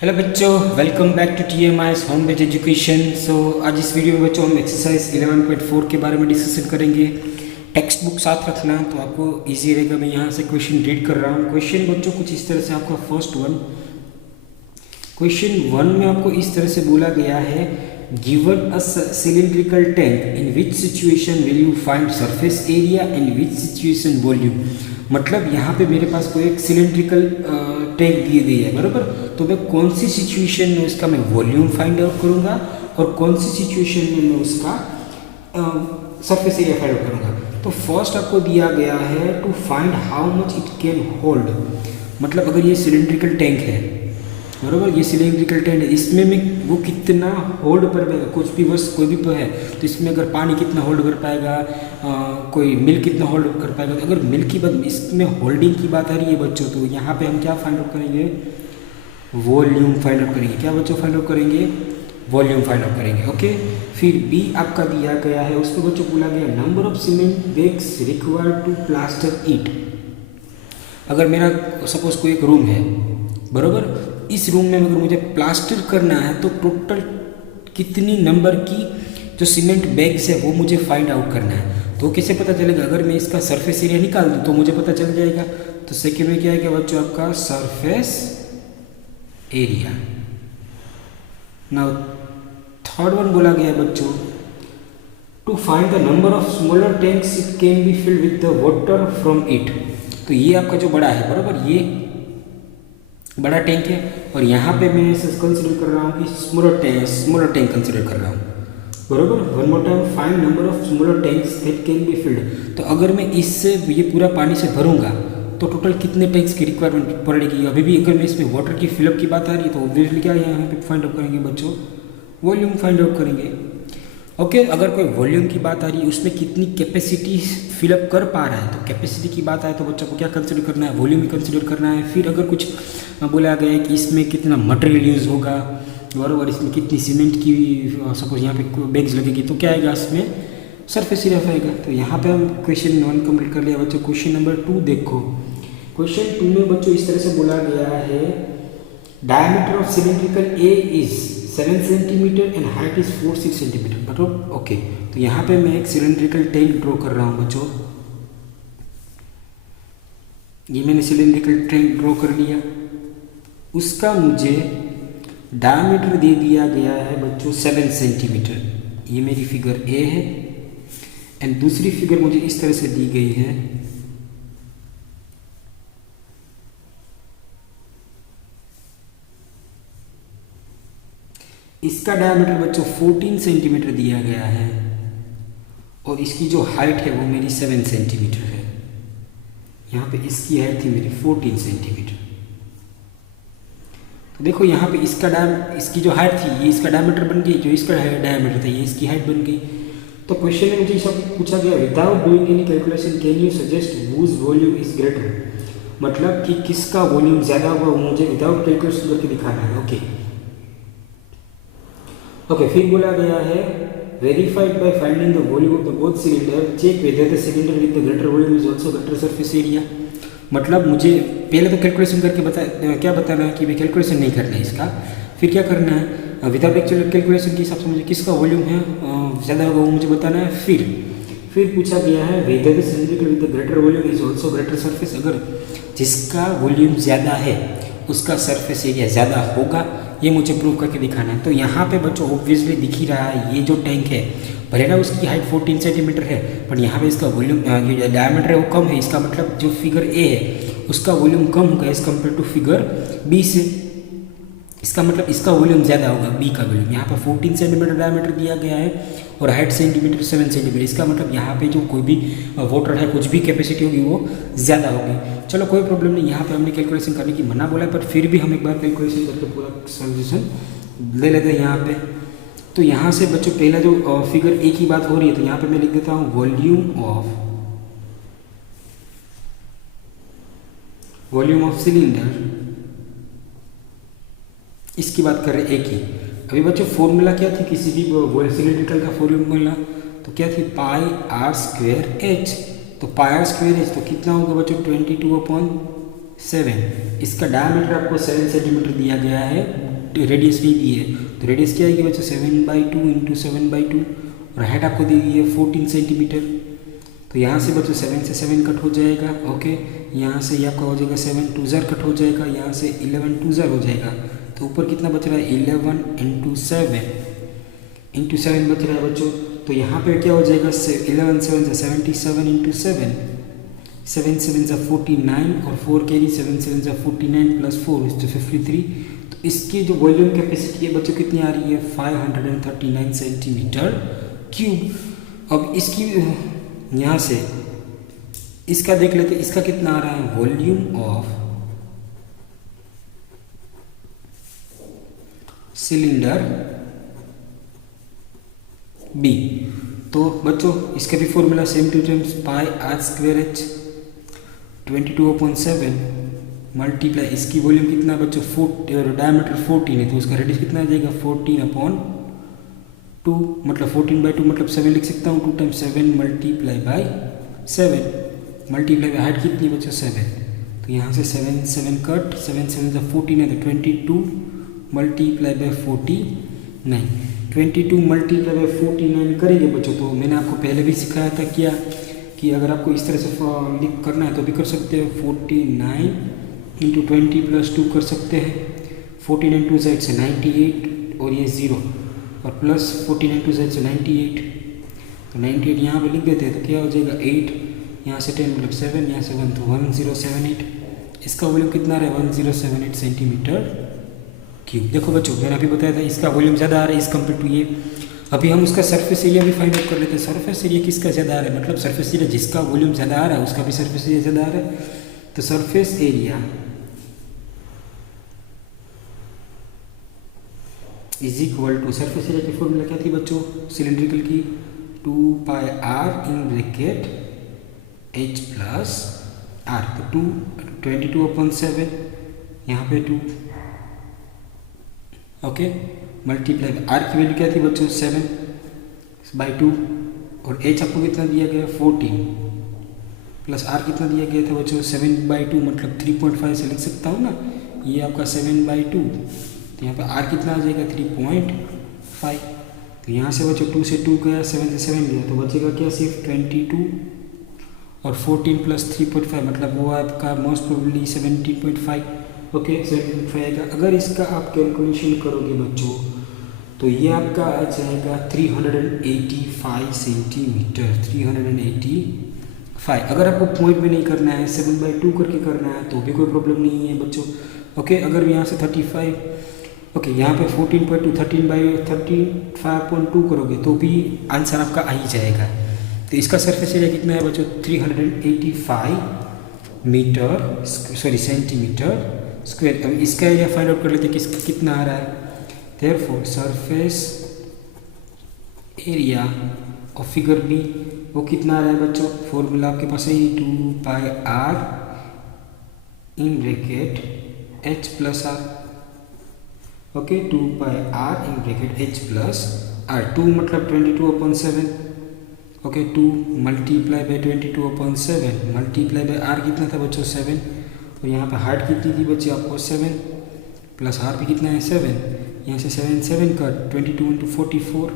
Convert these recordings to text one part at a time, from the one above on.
Hello बच्चों, welcome back to TMI's home based education. So आज इस वीडियो में बच्चों हम एक्सरसाइज 11.4 के बारे में डिस्कशन करेंगे। टेक्स्ट बुक साथ रखना तो आपको इजी रहेगा। मैं यहाँ से क्वेश्चन रीड कर रहा हूँ। क्वेश्चन बच्चों कुछ इस तरह से आपका क्वेश्चन वन में आपको इस तरह से बोला गया है, given a cylindrical tank in which situation will you find surface area and which situation volume. मतलब यहाँ पे मेरे पास कोई एक सिलिंड्रिकल टैंक दिए गई है, बराबर। तो मैं कौन सी सिचुएशन में उसका मैं वॉल्यूम फाइंड आउट करूँगा और कौन सी सिचुएशन में मैं उसका सरफेस एरिया फाइंड आउट करूँगा। तो फर्स्ट आपको दिया गया है to find how much it can hold. मतलब अगर ये सिलिंड्रिकल टैंक है, बराबर, ये सिलिंड्रिकल टैंक है, इसमें मैं वो कितना होल्ड कर पाएगा, कुछ भी बस कोई भी तो है। तो इसमें अगर पानी कितना होल्ड कर पाएगा, कोई मिल्क कितना होल्ड कर पाएगा। तो अगर मिल्क की बात, इसमें होल्डिंग की बात आ रही है बच्चों, तो यहाँ पे हम क्या फाइंड आउट करेंगे, वॉल्यूम फाइंड आउट करेंगे। क्या बच्चों फाइंड आउट करेंगे, वॉल्यूम फाइंड आउट करेंगे। ओके, फिर बी आपका दिया गया है, उसको बच्चों बोला गया number of cement bags required to plaster it. अगर मेरा सपोज कोई एक रूम है, बराबर, इस रूम में अगर मुझे प्लास्टर करना है तो टोटल कितनी नंबर की जो सीमेंट बैग्स है वो मुझे फाइंड आउट करना है। तो कैसे पता चलेगा, अगर मैं इसका सरफेस एरिया निकाल दूँ तो मुझे पता चल जाएगा। तो सेकेंड में क्या है कि बच्चों आपका surface area. Now third one बोला गया है बच्चों, to find the number of smaller tanks it can be filled with the water from it. तो ये आपका जो बड़ा है, बराबर, ये बड़ा टैंक है और यहाँ पे मैं कंसिडर कर रहा हूँ कि स्मॉलर टैंक कंसिडर कर रहा हूँ, बराबर। One more time, find number of smaller tanks that can be field. तो अगर मैं इससे ये पूरा पानी से भरूंगा तो टोटल कितने टैंक्स की रिक्वायरमेंट पड़ेगी। अभी भी अगर मैं इसमें वाटर की फिलअप की बात आ रही है तो ऑब्वियसली क्या यहाँ पे फाइंड आउट करेंगे बच्चों, वॉल्यूम फाइंड आउट करेंगे। ओके, अगर कोई वॉल्यूम की बात आ रही है, उसमें कितनी कैपेसिटी फिलअप कर पा रहा है, तो कैपेसिटी की बात आए तो बच्चों को क्या कंसिडर करना है, वॉल्यूम ही कंसिडर करना है। फिर अगर कुछ बोला गया है कि इसमें कितना मटेरियल यूज़ होगा, बराबर, इसमें कितनी सीमेंट की सपोज यहाँ पे बैग्स लगेगी, तो क्या आएगा इसमें, सरफेस एरिया आएगा। तो यहाँ पे हम क्वेश्चन 1 कंप्लीट कर लिया बच्चों। क्वेश्चन नंबर 2 देखो। क्वेश्चन 2 में बच्चों इस तरह से बोला गया है, diameter of cylindrical A is 7 centimetre and height is 4-6 centimetre. मतलब ओके, तो यहाँ पे मैं एक सिलिंड्रिकल टैंक ड्रॉ कर रहा हूँ बच्चों। ये मैंने सिलिंड्रिकल टैंक ड्रॉ कर लिया, उसका मुझे डायमीटर दे दिया गया है बच्चों 7 सेंटीमीटर। ये मेरी फिगर ए है एंड दूसरी फिगर मुझे इस तरह से दी गई है, इसका डायमीटर बच्चों 14 सेंटीमीटर दिया गया है और इसकी जो हाइट है वो मेरी 7 सेंटीमीटर है। यहाँ पे इसकी हाइट थी मेरी 14 सेंटीमीटर। तो देखो यहाँ पे इसकी जो हाइट थी ये इसका डायमीटर बन गई, जो इसका डायमीटर था ये इसकी हाइट बन गई। तो क्वेश्चन में मुझे सब पूछा गया, without doing any calculation can you suggest whose volume is greater. मतलब कि किसका वॉल्यूम ज़्यादा होगा वो मुझे विदाउट कैलकुलेशन करके दिखाना है। ओके, फिर बोला गया है, verified by finding the volume of the both cylinder, check whether the cylinder with the greater volume is also greater surface area. मतलब मुझे पहले तो कैलकुलेशन करके क्या बताना है कि भाई कैलकुलेशन नहीं करना है इसका, फिर क्या करना है, विदाउट एक्चुअल कैलकुलेशन के हिसाब से मुझे किसका वॉल्यूम है ज़्यादा होगा वो मुझे बताना है। फिर पूछा गया है, weather the cylinder with the greater volume is also greater surface. अगर जिसका वॉल्यूम ज़्यादा है उसका सरफेस एरिया ज़्यादा होगा, ये मुझे प्रूव करके दिखाना है। तो यहाँ पे बच्चों ऑब्वियसली दिख ही रहा है, ये जो टैंक है भले ना उसकी हाइट 14 सेंटीमीटर है, पर यहाँ पे इसका वॉल्यूम जो डायमीटर है वो कम है। इसका मतलब जो फिगर ए है उसका वॉल्यूम कम होगा as compare to figure B से। इसका मतलब इसका वॉल्यूम ज़्यादा होगा, बी का वॉल्यूम। यहाँ पर 14 सेंटीमीटर डायमीटर दिया गया है और हाइट सेंटीमीटर 7 सेंटीमीटर। इसका मतलब यहाँ पे जो कोई भी वाटर है, कुछ भी कैपेसिटी होगी वो ज़्यादा होगी। चलो कोई प्रॉब्लम नहीं, यहाँ पे हमने कैलकुलेशन करने की मना बोला है, पर फिर भी हम एक बार कैलकुलेशन करके पूरा सॉल्यूशन ले लेते हैं यहाँ पे। तो यहाँ से बच्चों पहला जो फिगर ए की बात हो रही है, तो यहाँ पे मैं लिख देता हूँ वॉल्यूम ऑफ सिलेंडर, इसकी बात कर रहे हैं ए की। अभी बच्चों फॉर्मूला क्या थी किसी भी सिलिंड्रिकल का फॉर्मूला, तो क्या थी, पाई आर स्क्वेयर एच। तो पाई आर स्क्वेयर एच तो कितना होगा बच्चों, 22/7। इसका डायमीटर आपको 7 सेंटीमीटर दिया गया है, रेडियस नहीं दी है, तो रेडियस क्या आएगी बच्चों 7/2 इंटू 7/2, और हाइट आपको दी गई है 14 सेंटीमीटर। तो यहाँ से बच्चों 7 से 7 कट हो जाएगा। ओके, यहाँ से ये आपका हो जाएगा 7 2 ज़र कट हो जाएगा, यहाँ से 11 2 ज़र हो जाएगा। तो ऊपर कितना बच रहा है 11 इंटू 7 बच रहा है बच्चों। तो यहाँ पे क्या हो जाएगा 11 7 से 77 इंटू 7 7 7 से 49 और 4 कैरी 7 7 से 49 प्लस 4 इज तो 53। तो इसकी जो वॉल्यूम कैपेसिटी है बच्चों कितनी आ रही है 539 सेंटीमीटर क्यूब। अब इसकी यहाँ से इसका देख लेते, इसका कितना आ रहा है वॉल्यूम ऑफ सिलेंडर बी। तो बच्चों इसका भी formula same two times pi R square H 22/7 multiply इसकी वॉल्यूम कितना बच्चों डायमीटर 14 है, तो उसका रेडियस कितना आ जाएगा 14/2 मतलब 14/2 मतलब 7 लिख सकता हूँ 2 times 7 multiply by 7 multiply by height कितनी बच्चों 7। तो यहाँ से 7 7 कट 7 7 से 14 है, तो 22 मल्टीप्लाई बाई 49 22 मल्टीप्लाई बाई 49 करेंगे बच्चों। तो मैंने आपको पहले भी सिखाया था क्या कि अगर आपको इस तरह से लिख करना है तो भी कर सकते हो 49 इंटू 20 प्लस 2 कर सकते हैं। 49 2 साइड से 98 और ये 0 और प्लस 49 2 साइड से 98, तो 98 यहाँ पे लिख देते हैं तो क्या हो जाएगा 8 यहाँ से 10 मतलब 7 यहाँ से 1 तो 1078। इसका वॉल्यूम कितना रहा है 1078 सेंटीमीटर क्यूब। देखो बच्चों मैंने अभी बताया था इसका वॉल्यूम ज़्यादा आ रहा है इस कम्पेयर टू ये। अभी हम उसका सरफेस एरिया भी फाइंड आउट कर लेते हैं। सरफेस एरिया किसका ज़्यादा आ रहा है, मतलब सरफेस एरिया जिसका वॉल्यूम ज़्यादा आ रहा है उसका भी सरफेस एरिया ज़्यादा आ रहा है। तो surface area is equal to surface area की फॉर्मूला क्या थी बच्चों सिलेंड्रिकल की 2 pi r in bracket h plus r. तो 22/7 यहाँ पे 2 ओके मल्टीप्लाई आर की वैल्यू क्या थी बच्चों 7/2 और एच आपको कितना दिया गया 14 प्लस आर कितना दिया गया था बच्चों 7/2 मतलब 3.5 से लिख सकता हूँ ना, ये आपका 7/2। तो यहाँ पे आर कितना आ जाएगा 3.5। तो यहाँ से बच्चों 2 से 2 गया 7 से 7 गया तो बचेगा क्या सिर्फ 22 और 14 प्लस 3.5 मतलब वो आपका मोस्ट प्रोबेबली 17.5 ओके 17.5 आएगा। अगर इसका आप कैलकुलेशन करोगे बच्चों तो ये आपका आ जाएगा 385 सेंटीमीटर 385। अगर आपको पॉइंट में नहीं करना है 7/2 करके करना है तो भी कोई प्रॉब्लम नहीं है बच्चों। ओके अगर यहाँ से 35 ओके यहाँ पे 14.2 13/35.2 करोगे तो भी आंसर आपका आ ही जाएगा। तो इसका सरफेस एरिया कितना है बच्चों 385 सेंटीमीटर स्क्वायर। अब इसका एरिया फाइंड आउट कर लेते हैं कि कितना आ रहा है। Therefore surface area of figure B वो कितना आ रहा है बच्चों, फॉर्मूला आपके पास है 2 pi r in bracket h plus r. Okay 2 pi r in bracket h plus r. 2 मतलब 22/7 okay 2 multiply by 22/7 multiply by r कितना था बच्चों 7 और यहाँ पे हार्ट कितनी थी बच्चे आपको 7 प्लस आर भी कितना है 7। यहाँ से 7 7 का 22 इंटू 44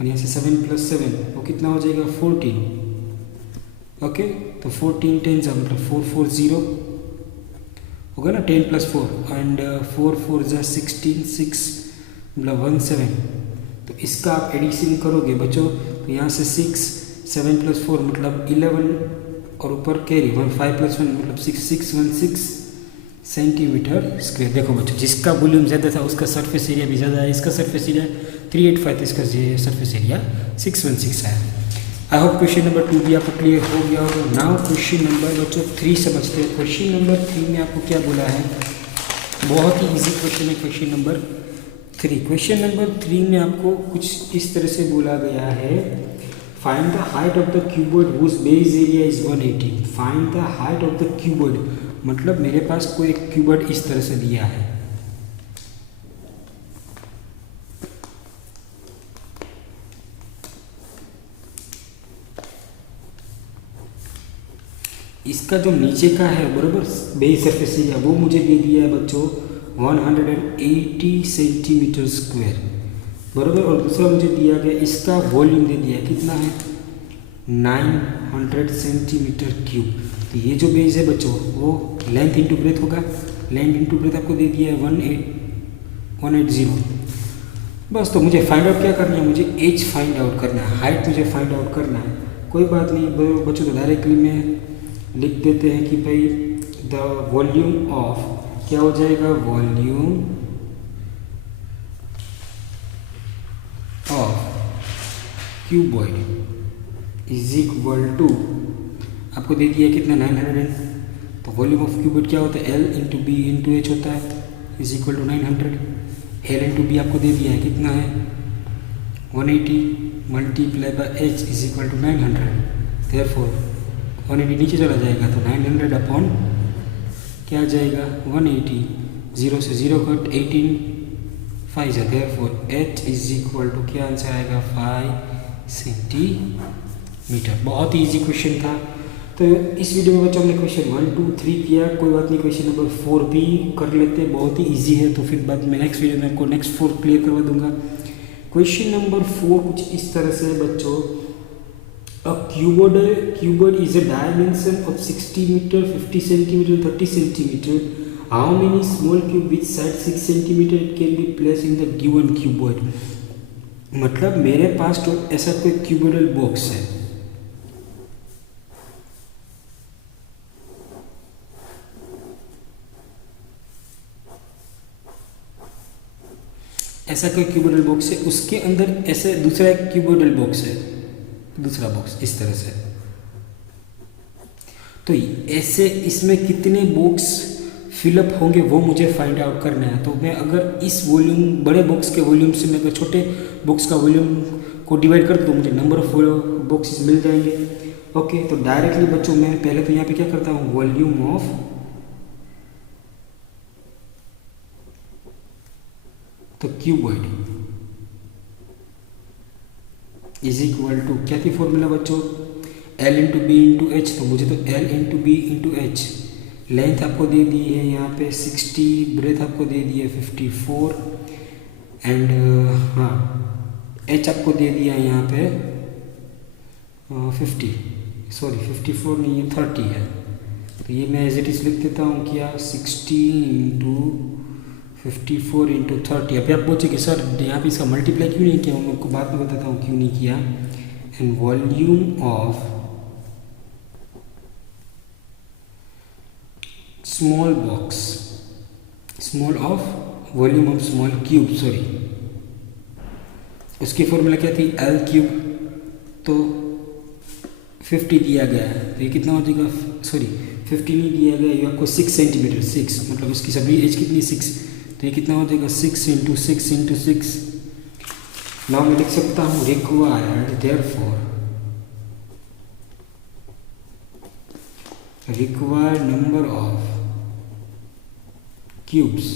और यहाँ से 7 प्लस 7 वो कितना हो जाएगा 14 ओके। तो 14 10 जा मतलब 440 होगा ना 10 प्लस 4 एंड 4 4 जा 16 6 मतलब 17। तो इसका आप एडिशन करोगे बच्चों तो यहाँ से 6 7 प्लस 4 मतलब 11 और ऊपर कैरी 1 5 प्लस 1 मतलब 6 सेंटीमीटर स्क्वायर। देखो बच्चों जिसका वॉल्यूम ज़्यादा था उसका सरफेस एरिया भी ज़्यादा है। इसका सरफेस एरिया 385 तो इसका सरफेस एरिया 616 है। आई होप क्वेश्चन नंबर 2 भी आपको क्लियर हो गया होगा। नाउ क्वेश्चन नंबर बच्चों 3 समझते हैं। क्वेश्चन नंबर 3 में आपको क्या बोला है, बहुत ही ईजी क्वेश्चन है क्वेश्चन नंबर 3। क्वेश्चन नंबर 3 में आपको कुछ इस तरह से बोला गया है find the height of the cuboid whose base area is 180। Find the height of the cuboid मतलब मेरे पास कोई एक क्यूबॉइड इस तरह से दिया है। इसका जो नीचे का है बराबर बेस सरफेस एरिया वो मुझे दे दिया है बच्चों 180 सेंटीमीटर स्क्वायर, बराबर। और दूसरा मुझे दिया गया इसका वॉल्यूम दे दिया कितना है 900 सेंटीमीटर क्यूब। तो ये जो बेस है बच्चों वो लेंथ इंटू ब्रेथ होगा, लेंथ इंटू ब्रेथ आपको दे दिया है 180। बस तो मुझे फाइंड आउट क्या करना है, मुझे एज फाइंड आउट करना है, हाइट मुझे फाइंड आउट करना है। कोई बात नहीं बच्चों, तो डायरेक्टली में लिख देते हैं कि भाई द वॉल्यूम ऑफ, क्या हो जाएगा, volume of cuboid is equal to, आपको दे दिया कितना 900, तो वॉल्यूम ऑफ क्यूबॉइड क्या होता है L into B into H होता है, is equal to 900। L into B आपको दे दिया है कितना है 180 multiply by H is equal to 900। Therefore 180 नीचे चला जाएगा तो 900 अपॉन क्या आ जाएगा 180, 0 से 0 कट 18 5 है। Therefore H is equal to क्या आंसर आएगा 5 सेंटीमीटर। बहुत ही ईजी क्वेश्चन था। तो इस वीडियो में बच्चों हमने क्वेश्चन 1, 2, 3 किया, कोई बात नहीं क्वेश्चन नंबर 4 भी कर लेते, बहुत ही इजी है। तो फिर बाद में नेक्स्ट वीडियो में आपको नेक्स्ट 4 क्लियर करवा दूंगा। क्वेश्चन नंबर 4 कुछ इस तरह से है बच्चों, अ cuboid is a dimension of 60 meter, 50 centimeter, 30 centimeter. How many small cube with side 6 centimeter it can be placed in the given cuboid? मतलब मेरे पास तो ऐसा कोई क्यूबोइडल बॉक्स है, ऐसा कोई क्यूबोइडल बॉक्स है, उसके अंदर ऐसे दूसरा एक क्यूबोइडल बॉक्स है, दूसरा बॉक्स इस तरह से। तो ऐसे इसमें कितने बॉक्स फिलअप होंगे वो मुझे फाइंड आउट करना है। तो मैं अगर इस वॉल्यूम बड़े बॉक्स के वॉल्यूम से मैं अगर छोटे बॉक्स का वॉल्यूम को डिवाइड कर दूँ तो मुझे नंबर ऑफ बॉक्सेस मिल जाएंगे। ओके, तो डायरेक्टली बच्चों मैं पहले तो यहाँ पे क्या करता हूँ, वॉल्यूम ऑफ तो क्यूबॉइड इज इक्वल टू क्या थी फॉर्मूला बच्चों, L into B into H. तो मुझे तो L into B into H, length आपको दे दी है यहाँ पे 60, ब्रेथ आपको दे दी है 54 एंड हाँ एच आपको दे दिया है यहाँ पे 54 नहीं है 30 है। तो ये मैं एज इट इज लिख देता हूँ क्या 60 इंटू 54 इंटू 30। अभी आप पूछे कि सर यहाँ पे इसका मल्टीप्लाई क्यों नहीं किया, मैं आपको बाद में बताता हूँ क्यों नहीं किया। And volume of small box, small of volume of small cube, sorry उसकी फॉर्मूला क्या थी L क्यूब, तो 50 दिया गया है तो ये कितना हो जाएगा, सॉरी 50 नहीं दिया गया, ये आपको 6 सेंटीमीटर 6 मतलब उसकी सभी एज कितनी 6, तो ये कितना हो जाएगा 6 इंटू 6 इंटू 6। नाउ मैं लिख सकता हूँ required, therefore required number of cubes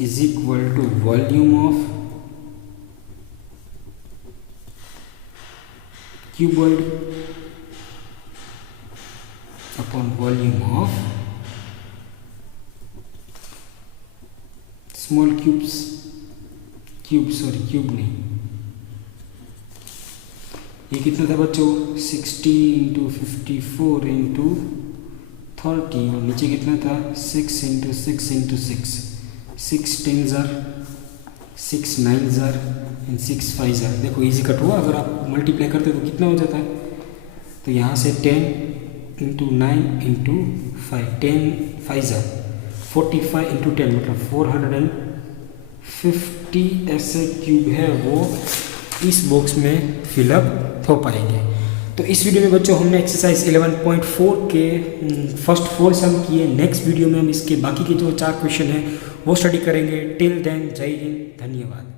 is equal to volume of cuboid upon volume of small cube नहीं, ये कितना था बच्चों 60 इंटू 54 इंटू 30 और नीचे कितना था 6 into 6 into 6, 6 10 jar 6 9 jar and 6 5 jar. देखो इजी कट हुआ, अगर आप मल्टीप्लाई करते तो कितना हो जाता है, तो यहाँ से 10 इंटू 9 इंटू 5 10 5 जार 45 इंटू 10 मतलब 450 ऐसे क्यूब है वो इस बॉक्स में फिलअप हो पाएंगे। तो इस वीडियो में बच्चों हमने एक्सरसाइज 11.4 के फर्स्ट 4 सम किए। नेक्स्ट वीडियो में हम इसके बाकी के जो 4 क्वेश्चन हैं वो स्टडी करेंगे। टिल देन जय हिंद, धन्यवाद।